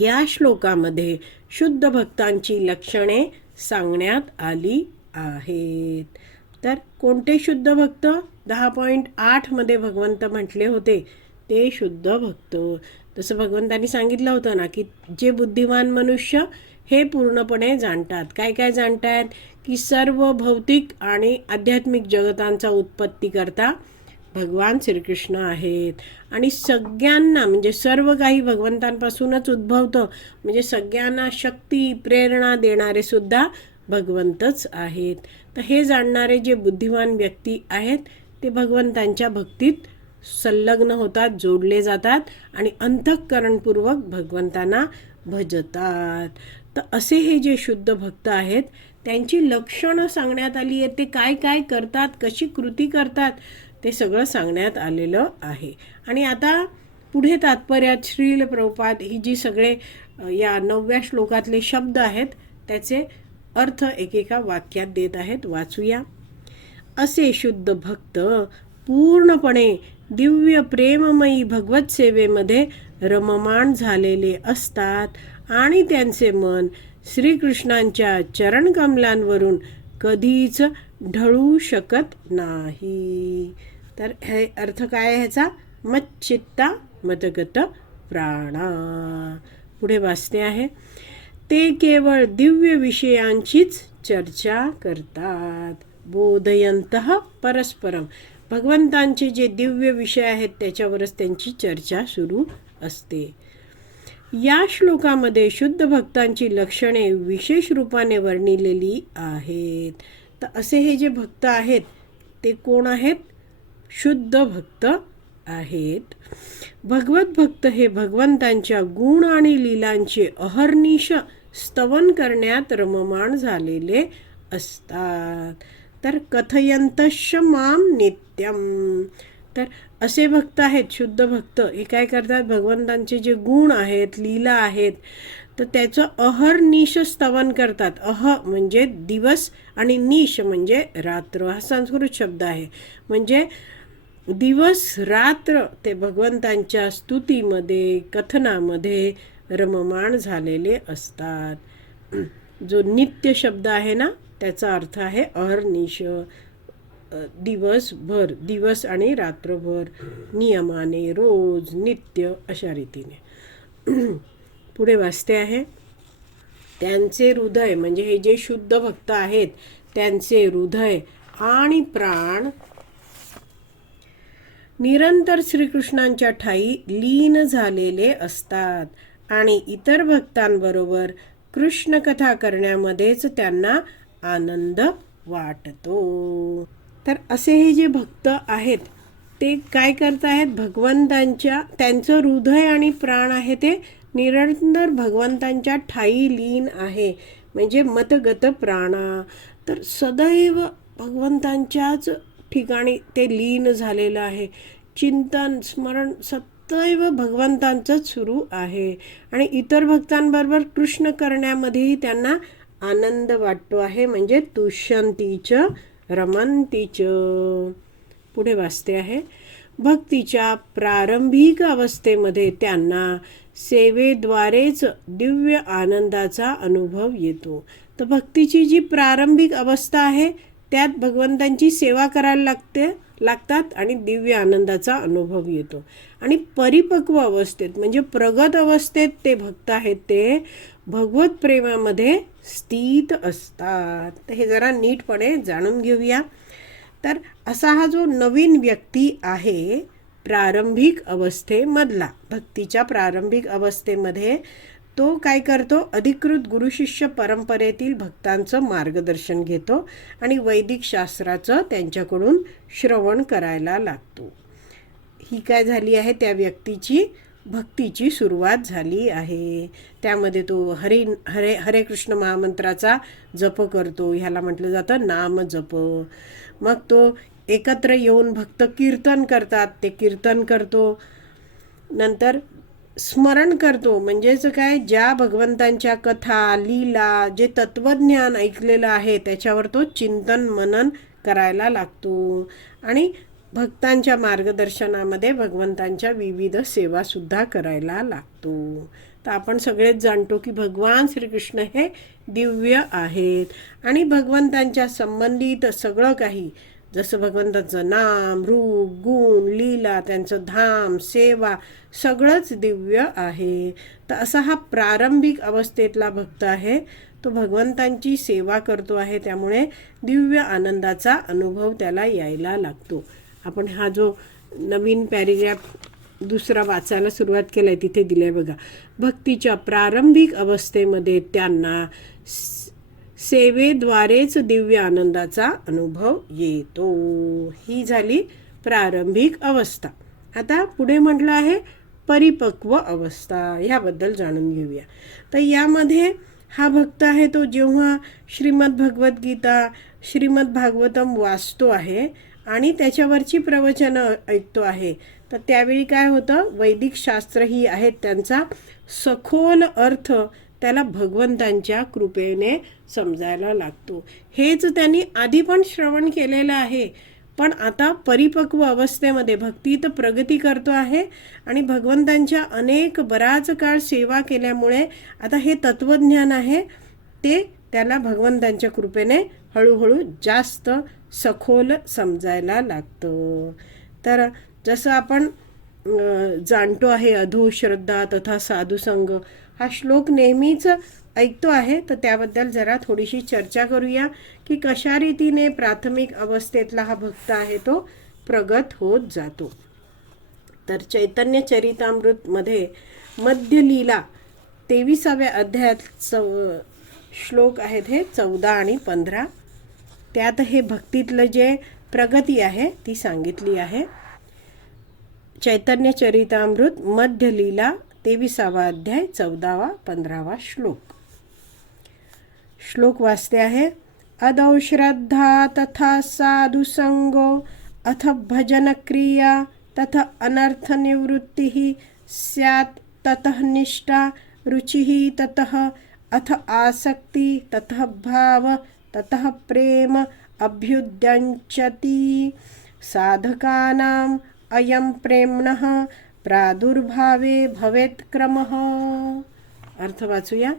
या श्लोकामध्ये शुद्ध भक्तांची लक्षणे सांगण्यात आली आहेत. तर कोणते शुद्ध भक्त? दहा पॉईंट आठमध्ये भगवंत म्हटले होते ते शुद्ध भक्त. तसं भगवंतांनी सांगितलं होतं ना की जे बुद्धिमान मनुष्य हे पूर्णपणे जाणतात. काय काय जाणतात की सर्व भौतिक आणि आध्यात्मिक जगतांचा उत्पत्ती करता भगवान श्रीकृष्ण आहेत. आणि सगळ्यांना म्हणजे सर्व काही भगवंतांपासूनच उद्भवतं. म्हणजे सगळ्यांना शक्ती प्रेरणा देणारे सुद्धा भगवंतच आहेत. तर हे जाणणारे जे बुद्धिमान व्यक्ती आहेत ते भगवंतांच्या भक्तीत संलग्न होतात जोडले जातात आणि अंतःकरणपूर्वक भगवंतांना भजतात. तर असे हे जे शुद्ध भक्त आहेत त्यांची लक्षणं सांगण्यात आली आहेत ते काय काय करतात कशी कृती करतात ते सगळं सांगण्यात आलेलं आहे. आणि आता पुढे तात्पर्यात श्रील प्रभुपाद ही जी सगळे या नवव्या श्लोकातले शब्द आहेत त्याचे अर्थ एकेका वाक्यात देत आहेत. वाचूया. असे शुद्ध भक्त पूर्णपणे दिव्य प्रेममयी भगवत सेवेमध्ये रममाण झालेले असतात आणि त्यांचे मन श्रीकृष्णांच्या चरणकमलांवरून कधीच ढळू शकत नाही. तर हे अर्थ काय ह्याचा? मच्चित्ता मतगत प्राणा. पुढे वाचते आहे. ते केवळ दिव्य विषयांचीच चर्चा करतात. बोधयंत परस्परम भगवंतांचे जे दिव्य विषय आहेत त्याच्यावरच त्यांची चर्चा सुरू असते. या श्लोकामध्ये शुद्ध भक्तांची लक्षणे विशेष रूपाने वर्णिलेली आहेत. तर असे हे जे भक्त आहेत ते कोण आहेत? शुद्ध भक्त आहेत. भगवत भक्त हे भगवंतांच्या गुण आणि लीलांचे अहर्निश स्तवन करण्यात रममाण झालेले असतात. तर कथयंतश माम नित्यम. तर असे भक्त आहेत शुद्ध भक्त. हे काय करतात? भगवंतांचे जे गुण आहेत लीला आहेत तर त्याचं अहर्निश स्तवन करतात. अह म्हणजे दिवस आणि निश म्हणजे रात्र. हा संस्कृत शब्द आहे. म्हणजे दिवस रात्र ते भगवंतांच्या स्तुतीमध्ये कथनामध्ये रममाण झालेले असतात. जो नित्य शब्द आहे ना त्याचा अर्थ आहे अहर्निश दिवसभर दिवस आणि रात्रभर नियमाने रोज नित्य अशा रीतीने. पुढे वाचते आहे. त्यांचे हृदय म्हणजे हे जे शुद्ध भक्त आहेत त्यांचे हृदय आणि प्राण निरंतर श्रीकृष्णांच्या ठाई लीन झालेले असतात. आणि इतर भक्तांबरोबर कृष्ण कथा करण्यामध्येच त्यांना आनंद वाटतो. तर असे हे जे भक्त आहेत ते काय करत आहेत भगवंतांच्या त्यांचं हृदय आणि प्राण आहे ते निरंतर भगवंतांच्या ठाई लीन आहे. म्हणजे मतगत प्राणा. तर सदैव भगवंतांच्याच ठिकाणी ते लीन झालेलं आहे. चिंतन स्मरण सदैव भगवंतांचंच सुरू आहे. आणि इतर भक्तांबरोबर कृष्ण करण्यामध्येही त्यांना आनंद वाटतो आहे. म्हणजे तुष्यंतीच रमंतीच. पुढे वाचते आहे. भक्तीच्या प्रारंभिक अवस्थेमध्ये त्यांना सेवेद्वारेच दिव्य आनंदाचा अनुभव येतो. तर भक्तीची जी प्रारंभिक अवस्था आहे त्यात भगवंतांची सेवा करायला लागते लागतात आणि दिव्य आनंदाचा अनुभव येतो. आणि परिपक्व अवस्थेत म्हणजे प्रगत अवस्थेत ते भक्त आहेत ते भगवत प्रेमामध्ये स्थित असतात. तर हे जरा नीटपणे जाणून घेऊया. तर असा हा जो नवीन व्यक्ती आहे प्रारंभिक अवस्थेमधला भक्तीच्या प्रारंभिक अवस्थेमध्ये तो काय करतो? अधिकृत गुरुशिष्य परंपरेतील भक्तांचं मार्गदर्शन घेतो आणि वैदिक शास्त्राचं त्यांच्याकडून श्रवण करायला लागतो. ही काय झाली आहे? त्या व्यक्तीची भक्तीची सुरुवात झाली आहे. त्यामध्ये तो हरी हरे हरे कृष्ण महामंत्राचा जप करतो. ह्याला म्हटलं जातं नाम जप मग तो एकत्र येऊन भक्त कीर्तन करतात ते कीर्तन करतो. नंतर स्मरण करतो. म्हणजेच काय? ज्या भगवंतांच्या कथा लीला जे तत्वज्ञान ऐकलेलं आहे त्याच्यावर तो चिंतन मनन करायला लागतो. आणि भक्तांच्या मार्गदर्शनामध्ये भगवंतांच्या विविध सेवासुद्धा करायला लागतो. तर आपण सगळेच जाणतो की भगवान श्रीकृष्ण हे दिव्य आहेत. आणि भगवंतांच्या संबंधित सगळं काही जसं भगवंताचं नाम रूप गुण लीला त्यांचं धाम सेवा सगळंच दिव्य आहे. तर असा हा प्रारंभिक अवस्थेतला भक्त आहे. तो भगवंतांची सेवा करतो आहे. त्यामुळे दिव्य आनंदाचा अनुभव त्याला यायला लागतो. आपण हा जो नवीन पॅरेग्राफ दुसरा वाचायला सुरुवात केलाय तिथे दिलं आहे बघा. भक्तीच्या प्रारंभिक अवस्थेमध्ये त्यांना सेवेद्वारेच दिव्य आनंदाचा अनुभव येतो. ही झाली प्रारंभिक अवस्था. आता पुढे म्हटलं आहे परिपक्व अवस्था. ह्याबद्दल जाणून घेऊया. तर यामध्ये हा भक्त आहे तो जेव्हा श्रीमद भगवद्गीता श्रीमद भागवतम वाचतो आहे आणि त्याच्यावरची प्रवचनं ऐकतो आहे तर त्यावेळी काय होतं? वैदिक शास्त्र ही आहेत त्यांचा सखोल अर्थ त्याला भगवंतांच्या कृपेने समजायला लागतो. हेच त्यांनी आधी पण श्रवण केलेलं आहे. पण आता परिपक्व अवस्थेमध्ये भक्तीत प्रगती करतो आहे आणि भगवंतांच्या अनेक बराच काळ सेवा केल्यामुळे आता हे तत्त्वज्ञान आहे. ते त्याला भगवंतांच्या कृपेने हळूहळू जास्त सखोल समजायला लागतं. तर जसं आपण जाणतो आहे अधोश्रद्धा तथा साधुसंग हा श्लोक नेहमीच ऐकतो आहे. तर त्याबद्दल जरा थोडीशी चर्चा करूया की कशा रीतीने प्राथमिक अवस्थेतला हा भक्त आहे तो प्रगत होत जातो. तर चैतन्य चरितामृतमध्ये मध्यलीला तेविसाव्या अध्यायात चौ श्लोक आहेत हे चौदा आणि पंधरा. त्यात हे भक्तीतलं जे प्रगती आहे ती सांगितली आहे. चैतन्य चरितामृत मध्यलीला तेविसावा अध्याय चौदावा पंधरावा श्लोक. श्लोक वाचते आहे अदौ श्रद्धा तथा साधुसंगो अथ भजनक्रिया तथा अनर्थनिवृत्तिः स्यात् ततः निष्ठा रुचिः ततः अथ आसक्ति ततः भाव ततः प्रेम अभ्युद्यञ्चति। साधकानाम् अयं प्रेम्णः प्रादुर्भावे भवेत् क्रमः। अर्थ वाचूया।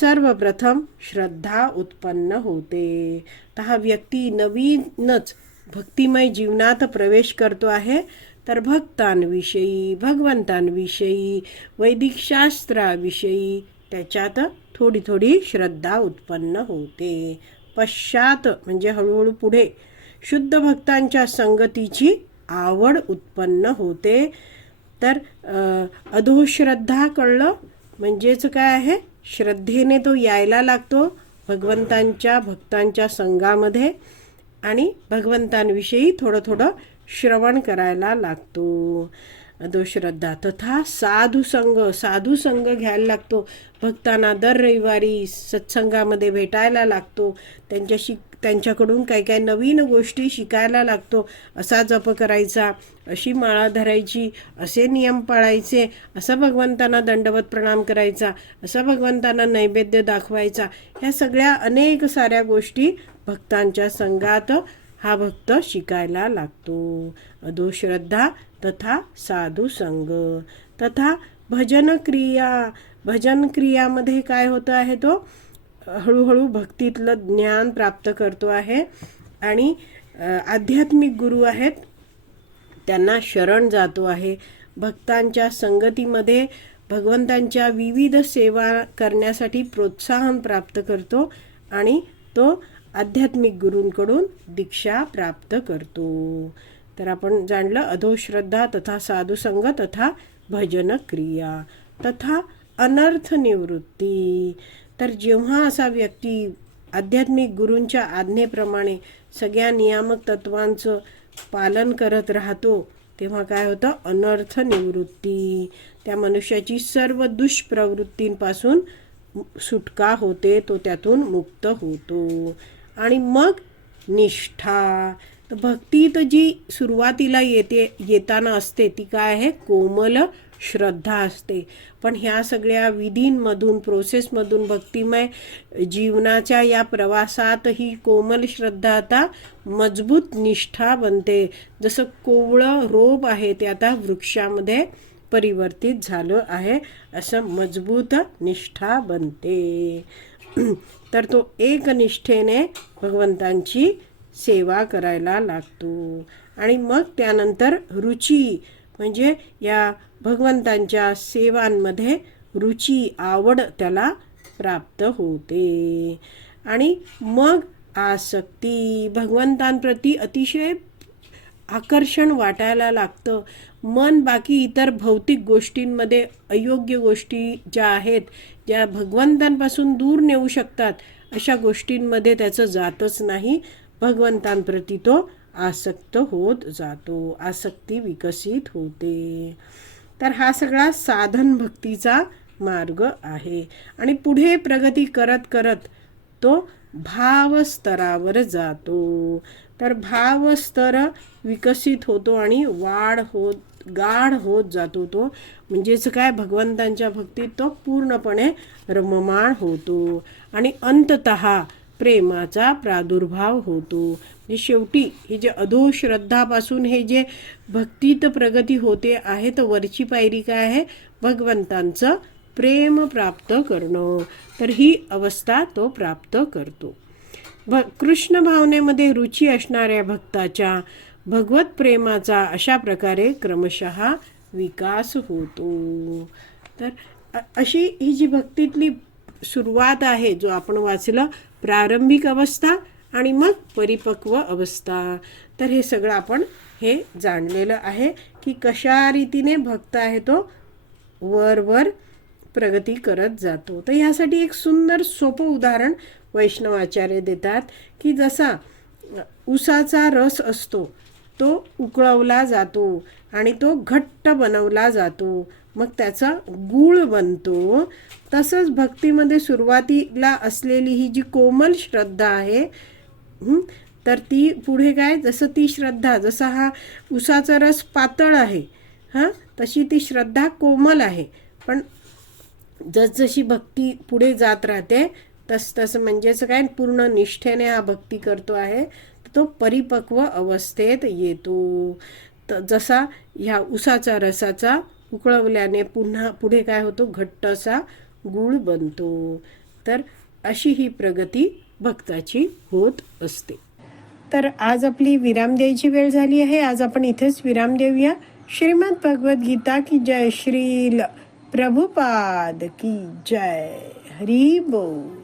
सर्वप्रथम श्रद्धा उत्पन्न होते। तर हा व्यक्ती नवीनच भक्तिमय जीवनात प्रवेश करतो आहे तर भक्तांविषयी भगवंतांविषयी वैदिक शास्त्राविषयी त्याच्यात थोडी थोडी श्रद्धा उत्पन्न होते. पश्चात म्हणजे हळूहळू पुढे शुद्ध भक्तांच्या संगतीची आवड उत्पन्न होते. तर अधोश्रद्धा कळलं. म्हणजेच काय आहे? श्रद्धेने तो यायला लागतो भगवंतांच्या भक्तांच्या संघामध्ये आणि भगवंतांविषयी थोडं थोडं श्रवण करायला लागतो. अधोश्रद्धा तथा साधुसंग साधुसंग घ्यायला लागतो. भक्तांना दर रविवारी सत्संगामध्ये भेटायला लागतो. त्यांच्याशी त्यांच्याकडून काही काही नवीन गोष्टी शिकायला लागतो. असा जप करायचा अशी माळा धरायची असे नियम पाळायचे असा भगवंतांना दंडवत प्रणाम करायचा असा भगवंतांना नैवेद्य दाखवायचा. ह्या सगळ्या अनेक साऱ्या गोष्टी भक्तांच्या संघात हा भक्त शिकायला लागतो. अधोश्रद्धा तथा साधू संग तथा भजन क्रिया. भजन क्रियामध्ये काय होतं आहे तो? हळूहळू भक्तीतलं ज्ञान प्राप्त करतो आहे. आणि आध्यात्मिक गुरु आहेत. त्यांना शरण जातो आहे. भक्तांच्या संगतीमध्ये भगवंतांच्या विविध सेवा करण्यासाठी प्रोत्साहन प्राप्त करतो आणि तो आध्यात्मिक गुरूंकडून दीक्षा प्राप्त करतो. तर आपण जाणलं अधोश्रद्धा तथा साधुसंग तथा भजन क्रिया तथा अनर्थ निवृत्ती. तर जेव्हा असा व्यक्ती आध्यात्मिक गुरूंच्या आज्ञेप्रमाणे सगळ्या नियामक तत्वांचं पालन करत राहतो तेव्हा काय होतं? अनर्थ निवृत्ती. त्या मनुष्याची सर्व दुष्प्रवृत्तींपासून सुटका होते तो त्यातून मुक्त होतो. आणि मग निष्ठा. तर भक्ती तर जी सुरुवातीला येते येताना असते ती काय आहे? कोमल श्रद्धा असते. पण ह्या सगळ्या विधींमधून प्रोसेसमधून भक्तिमय जीवनाच्या या प्रवासात ही कोमल श्रद्धा आता मजबूत निष्ठा बनते. जसं कोवळं रोप आहे ते आता वृक्षामध्ये परिवर्तित झालं आहे असं मजबूत निष्ठा बनते. तर तो एकनिष्ठेने भगवंतांची सेवा करायला लागतो. आणि मग त्यानंतर रुची. म्हणजे या भगवंतांच्या सेवांमध्ये रुची आवड त्याला प्राप्त होते. आणि मग आसक्ती भगवंतांप्रती अतिशय आकर्षण वाटायला लागतं. मन बाकी इतर भौतिक गोष्टींमध्ये अयोग्य गोष्टी ज्या आहेत ज्या भगवंतांपासून दूर नेऊ शकतात अशा गोष्टींमध्ये त्याचं जातच नाही. भगवंतांप्रती तो आसक्त होत जातो आसक्ती विकसित होते. तर हा सगळा साधन भक्तीचा मार्ग आहे. आणि पुढे प्रगती करत करत तो भावस्तरावर जातो. तर भावस्तर विकसित होतो आणि वाढ होत गाढ होत जातो तो. म्हणजेच काय? भगवंतांच्या भक्तीत तो पूर्णपणे रममाण होतो. आणि अंततः प्रेमाचा प्रादुर्भाव होतो. म्हणजे शेवटी हे जे अधोश्रद्धापासून हे जे भक्तीत प्रगती होते आहे तर वरची पायरी काय आहे? भगवंतांचं प्रेम प्राप्त करणं. तर ही अवस्था तो प्राप्त करतो. भ कृष्ण भावनेमध्ये रुची असणाऱ्या भक्ताच्या भगवत प्रेमाचा अशा प्रकारे क्रमशः विकास होतो. तर अशी ही जी भक्तीतली सुरुवात आहे जो आपण वाचलं प्रारंभिक अवस्था आणि मग परिपक्व अवस्था. तर हे सगळं आपण हे जाणलेलं आहे की कशा रीतीने भक्त आहे तो वरवर प्रगती करत जातो. तर ह्यासाठी एक सुंदर सोपं उदाहरण वैष्णवाचार्य देतात की जसा उसाचा रस असतो तो उकळवला जातो आणि तो घट्ट बनवला जातो. मग त्याचा गूळ बनतो. तसंच भक्तीमध्ये सुरुवातीला असलेली ही जी कोमल श्रद्धा आहे तर ती पुढे काय? जसं ती श्रद्धा जसा हा उसाचा रस पातळ आहे हां तशी ती श्रद्धा कोमल आहे. पण जसजशी भक्ती पुढे जात राहते तस तसं म्हणजेच काय? पूर्ण निष्ठेने हा भक्ती करतो आहे तो परिपक्व अवस्थेत येतो. त जसा ह्या उसाचा रसाचा उकळवल्याने पुन्हा पुढे काय होतो? घट्ट असा गूळ बनतो. तर अशी ही प्रगती भक्ताची होत असते. तर आज आपली विराम द्यायची वेळ झाली आहे. आज आपण इथेच विराम देऊया. श्रीमद भगवद्गीता की जय श्रील. प्रभुपाद की जय. हरी बोल.